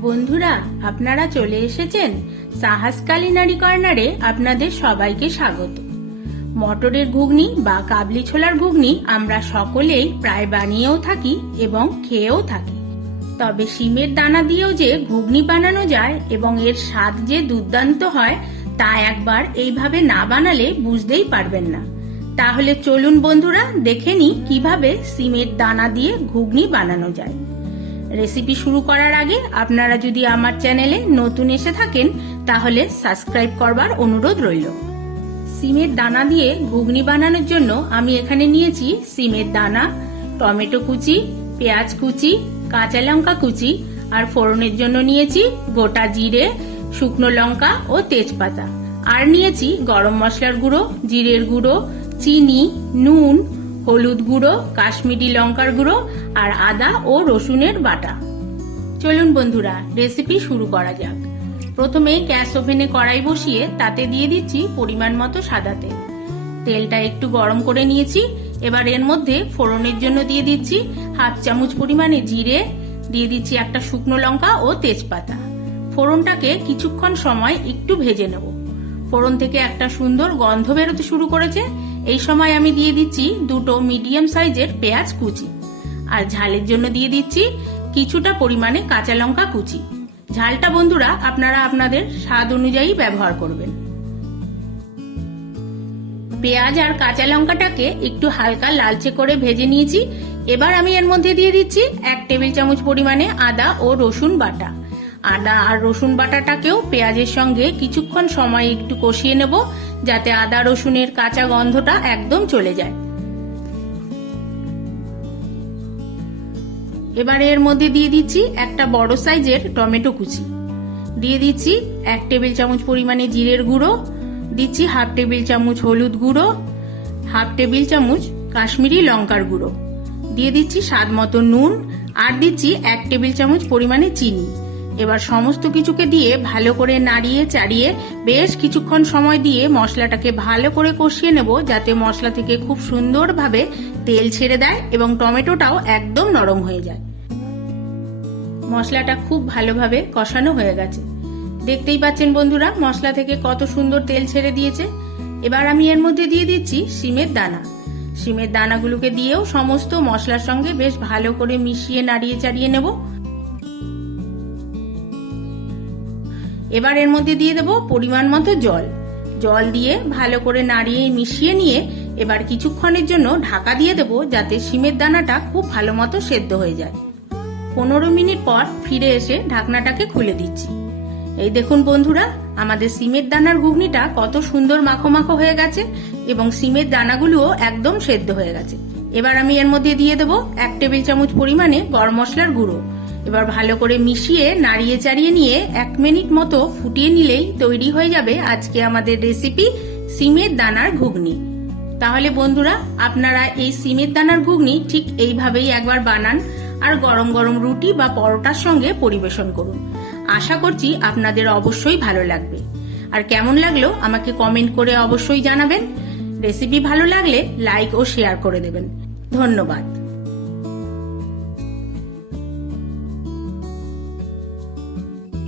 বন্ধুরা, আপনারা চলে এসেছেন সাহাস কালিনারি কর্নারে আপনাদের সবাইকে স্বাগত। মটরের ঘুগনি বা কাবলি ছোলার ঘুগনি আমরা সকলেই প্রায় বানিয়েও থাকি এবং খেয়েও থাকি। তবে শিমের দানা দিয়েও যে ঘুগনি বানানো যায় এবং এর স্বাদ যে দুর্দান্ত হয়, তা একবার এইভাবে না বানালে বুঝতেই পারবেন না। তাহলে চলুন বন্ধুরা, দেখে নিই কীভাবে সিমের দানা দিয়ে ঘুগনি বানানো যায়। রেসিপি শুরু করার আগে আপনারা যদি আমার চ্যানেলে নতুন এসে থাকেন, তাহলে সাবস্ক্রাইব করবার অনুরোধ রইল। সিমের দানা দিয়ে ঘুগনি বানানোর জন্য আমি এখানে নিয়েছি সিমের দানা, টমেটো কুচি, পেঁয়াজ কুচি, কাঁচা লঙ্কা কুচি, আর ফোড়নের জন্য নিয়েছি গোটা জিরে, শুকনো লঙ্কা ও তেজপাতা। আর নিয়েছি গরম মশলার গুঁড়ো, জিরের গুঁড়ো, চিনি, নুন হলুদ গুঁড়ো, কাশ্মীরি লঙ্কার গুঁড়ো আর আদা ও রসুনের বাটা। চলুন বন্ধুরা রেসিপি শুরু করা যাক। প্রথমে গ্যাস ওভেনে কড়াই বসিয়ে তাতে দিয়ে দিচ্ছি পরিমাণ মতো সাদা তেল। তেলটা একটু গরম করে নিয়েছি, এবার এর মধ্যে ফোড়নের জন্য দিয়ে দিচ্ছি হাফ চামচ পরিমাণে জিরে, দিয়ে দিচ্ছি একটা শুকনো লঙ্কা ও তেজপাতা। ফোড়নটাকে কিছুক্ষণ সময় একটু ভেজে নেব। ফোড়ন থেকে একটা সুন্দর গন্ধ বেরোতে শুরু করেছে এই সময় আমি দিয়ে দিচ্ছি দুটো মিডিয়াম সাইজের পেঁয়াজ কুচি। আর ঝালের জন্য দিয়ে দিচ্ছি কিছুটা পরিমাণে কাঁচা লঙ্কা কুচি। ঝালটা বন্ধুরা আপনারা আপনাদের স্বাদ অনুযায়ী ব্যবহার করবেন। পেঁয়াজ আর কাঁচা লঙ্কাটাকে একটু হালকা লালচে করে ভেজে নিয়েছি। এবার আমি এর মধ্যে দিয়ে দিচ্ছি এক টেবিল চামচ পরিমাণে আদা ও রসুন বাটা। আদা আর রসুন বাটাটাকেও পেঁয়াজের সঙ্গে কিছুক্ষণ সময় একটু কষিয়ে নেব, যাতে আদা রসুনের কাঁচা গন্ধটা একদম চলে যায়। এবার এর মধ্যে দিয়ে দিচ্ছি একটা বড় সাইজের টমেটো কুচি। দিয়ে দিচ্ছি এক টেবিল চামচ পরিমাণে জিরের গুঁড়ো, দিচ্ছি হাফ টেবিল চামচ হলুদ গুঁড়ো, হাফ টেবিল চামচ কাশ্মীরি লঙ্কার গুঁড়ো। দিয়ে দিচ্ছি স্বাদ মতো নুন আর দিচ্ছি এক টেবিল চামচ পরিমাণে চিনি। এবার সমস্ত কিছুকে দিয়ে ভালো করে নাড়িয়ে চাড়িয়ে বেশ কিছুক্ষণ সময় দিয়ে মশলাটাকে ভালো করে কষিয়ে নেব যাতে মশলা থেকে খুব সুন্দরভাবে তেল ছেড়ে দেয় এবং টমেটোটাও একদম নরম হয়ে যায়। মশলাটা খুব ভালোভাবে কষানো হয়ে গেছে। দেখতেই পাচ্ছেন বন্ধুরা, মশলা থেকে কত সুন্দর তেল ছেড়ে দিয়েছে। এবার আমি এর মধ্যে দিয়ে দিচ্ছি সিমের দানা। সিমের দানাগুলোকে দিয়েও সমস্ত মশলার সঙ্গে বেশ ভালো করে মিশিয়ে নাড়িয়ে চাড়িয়ে নেব। এবার এর মধ্যে দিয়ে দেব পরিমাণ মতো জল। জল দিয়ে ভালো করে নাড়িয়ে মিশিয়ে নিয়ে এবার কিছুক্ষণের জন্য ঢাকা দিয়ে দেব যাতে সিমের দানাটা খুব ভালো মতো সেদ্ধ হয়ে যায়। পনেরো মিনিট পর ফিরে এসে ঢাকনাটাকে খুলে দিচ্ছি। এই দেখুন বন্ধুরা, আমাদের সিমের দানার ঘুগনিটা কত সুন্দর মাখো মাখো হয়ে গেছে এবং সিমের দানাগুলোও একদম সেদ্ধ হয়ে গেছে। এবার আমি এর মধ্যে দিয়ে দেব এক টেবিল চামচ পরিমাণে গরম মশলার গুঁড়ো। এবার ভালো করে মিশিয়ে, নাড়িয়ে চাড়িয়ে নিয়ে এক মিনিট মতো ফুটিয়ে নিলেই তৈরি হয়ে যাবে আজকে আমাদের রেসিপি সিমের দানার ঘুগনি। তাহলে বন্ধুরা, আপনারা এই সিমের দানার ঘুগনি ঠিক এইভাবেই একবার বানান আর গরম গরম রুটি বা পরোটার সঙ্গে পরিবেশন করুন। আশা করছি আপনাদের অবশ্যই ভালো লাগবে। আর কেমন লাগল আমাকে কমেন্ট করে অবশ্যই জানাবেন। রেসিপি ভালো লাগলে লাইক ও শেয়ার করে দেবেন। ধন্যবাদ।